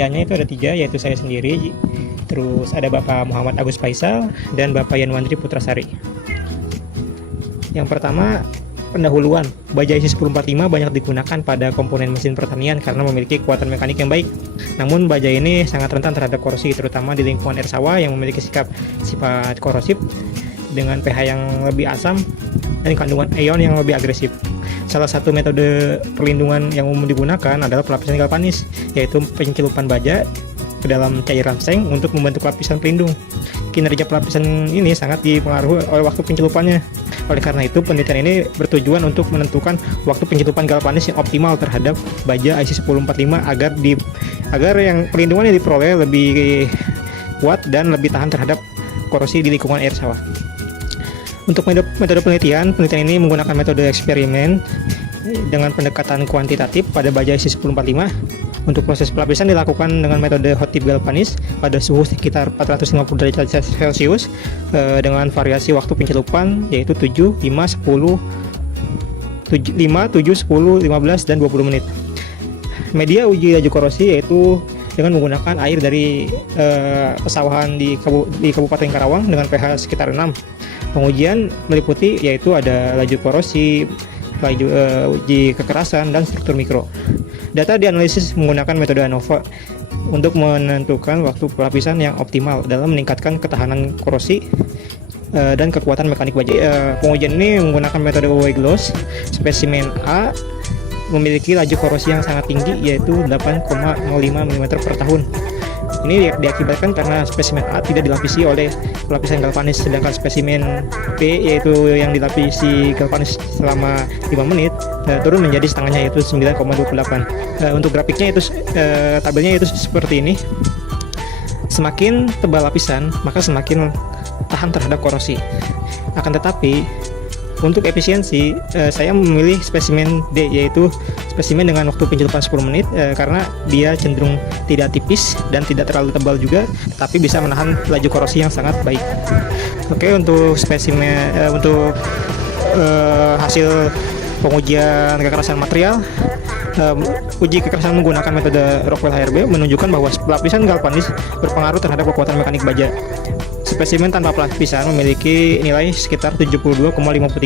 Penelitiannya itu ada 3, yaitu saya sendiri, terus ada Bapak Muhammad Agus Faisal, dan Bapak Yanwandri Putrasari. Yang pertama, pendahuluan. Baja IC 1045 banyak digunakan pada komponen mesin pertanian karena memiliki kekuatan mekanik yang baik. Namun baja ini sangat rentan terhadap korosi, terutama di lingkungan air sawah yang memiliki sifat korosif dengan pH yang lebih asam dan kandungan ion yang lebih agresif. Salah satu metode perlindungan yang umum digunakan adalah pelapisan galvanis, yaitu pencelupan baja ke dalam cairan seng untuk membentuk lapisan pelindung. Kinerja pelapisan ini sangat dipengaruhi oleh waktu pencelupannya. Oleh karena itu, penelitian ini bertujuan untuk menentukan waktu pencelupan galvanis yang optimal terhadap baja IC 1045 agar yang perlindungan yang diperoleh lebih kuat dan lebih tahan terhadap korosi di lingkungan air sawah. Untuk metode penelitian ini menggunakan metode eksperimen dengan pendekatan kuantitatif pada baja IC 1045. Untuk proses pelapisan dilakukan dengan metode hot tip galvanis pada suhu sekitar 450 derajat Celcius dengan variasi waktu pencelupan yaitu 7, 5, 10, 7, 10, 15, dan 20 menit. Media uji laju korosi yaitu dengan menggunakan air dari pesawahan di Kabupaten Karawang dengan pH sekitar 6. Pengujian meliputi yaitu ada laju korosi, uji kekerasan, dan struktur mikro. Data dianalisis menggunakan metode ANOVA untuk menentukan waktu pelapisan yang optimal dalam meningkatkan ketahanan korosi dan kekuatan mekanik baja. Pengujian ini menggunakan metode Weygloss. Spesimen A memiliki laju korosi yang sangat tinggi yaitu 8,05 mm per tahun. Ini diakibatkan karena spesimen A tidak dilapisi oleh lapisan galvanis, sedangkan spesimen B yaitu yang dilapisi galvanis selama 5 menit turun menjadi setengahnya yaitu 9,28. Untuk grafiknya itu tabelnya itu seperti ini. Semakin tebal lapisan, maka semakin tahan terhadap korosi. Akan tetapi untuk efisiensi, saya memilih spesimen D, yaitu spesimen dengan waktu pencelupan 10 menit karena dia cenderung tidak tipis dan tidak terlalu tebal juga, tapi bisa menahan laju korosi yang sangat baik. Oke, untuk spesimen hasil pengujian kekerasan material, uji kekerasan menggunakan metode Rockwell HRB menunjukkan bahwa lapisan galvanis berpengaruh terhadap kekuatan mekanik baja. Spesimen tanpa pelapisan memiliki nilai sekitar 72,53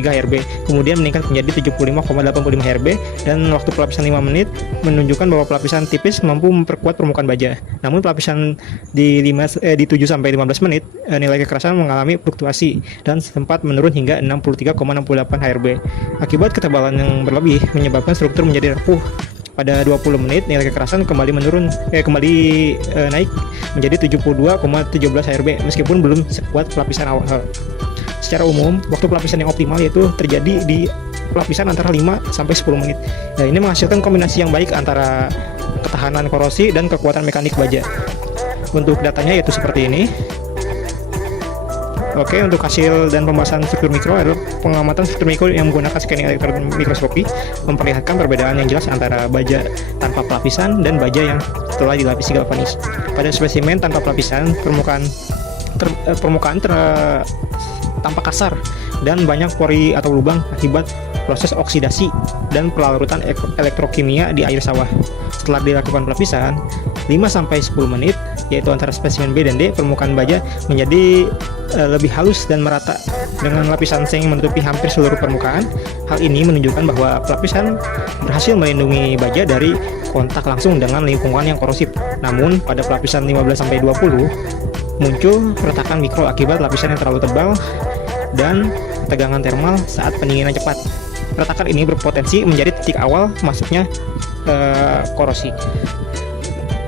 HRB, kemudian meningkat menjadi 75,85 HRB, dan waktu pelapisan 5 menit menunjukkan bahwa pelapisan tipis mampu memperkuat permukaan baja. Namun pelapisan di 7-15 menit, nilai kekerasan mengalami fluktuasi dan sempat menurun hingga 63,68 HRB. Akibat ketebalan yang berlebih menyebabkan struktur menjadi rapuh. Pada 20 menit nilai kekerasan kembali naik menjadi 72,17 HRB meskipun belum sekuat pelapisan awal. Secara umum, waktu pelapisan yang optimal yaitu terjadi di pelapisan antara 5 sampai 10 menit. Nah, ini menghasilkan kombinasi yang baik antara ketahanan korosi dan kekuatan mekanik baja. Untuk datanya yaitu seperti ini. Oke, untuk hasil dan pembahasan struktur mikro adalah pengamatan struktur mikro yang menggunakan scanning elektron mikroskopi memperlihatkan perbedaan yang jelas antara baja tanpa pelapisan dan baja yang setelah dilapisi galvanis. Pada spesimen tanpa pelapisan, permukaan tampak kasar dan banyak pori atau lubang akibat proses oksidasi dan pelarutan elektrokimia di air sawah. Setelah dilakukan pelapisan 5-10 menit, yaitu antara spesimen B dan D, permukaan baja menjadi lebih halus dan merata dengan lapisan seng menutupi hampir seluruh permukaan. Hal ini menunjukkan bahwa pelapisan berhasil melindungi baja dari kontak langsung dengan lingkungan yang korosif. Namun pada pelapisan 15-20 muncul retakan mikro akibat lapisan yang terlalu tebal dan tegangan termal saat pendinginan cepat. Retakan ini berpotensi menjadi titik awal masuknya korosi.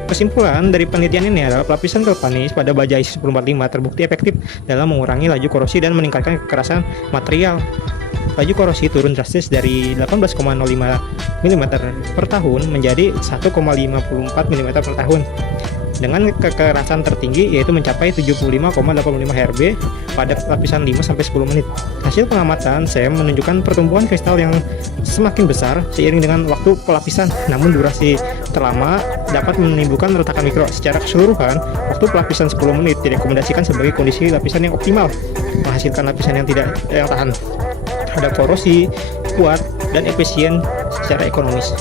Kesimpulan dari penelitian ini adalah pelapisan galvanis pada baja IC 1045 terbukti efektif dalam mengurangi laju korosi dan meningkatkan kekerasan material. Laju korosi turun drastis dari 18,05 mm per tahun menjadi 1,54 mm per tahun. Dengan kekerasan tertinggi yaitu mencapai 75,85 HRB pada lapisan 5-10 menit. Hasil pengamatan SEM menunjukkan pertumbuhan kristal yang semakin besar seiring dengan waktu pelapisan, namun durasi terlama dapat menimbulkan retakan mikro. Secara keseluruhan, waktu pelapisan 10 menit direkomendasikan sebagai kondisi lapisan yang optimal, menghasilkan lapisan yang tahan terhadap korosi, kuat, dan efisien secara ekonomis.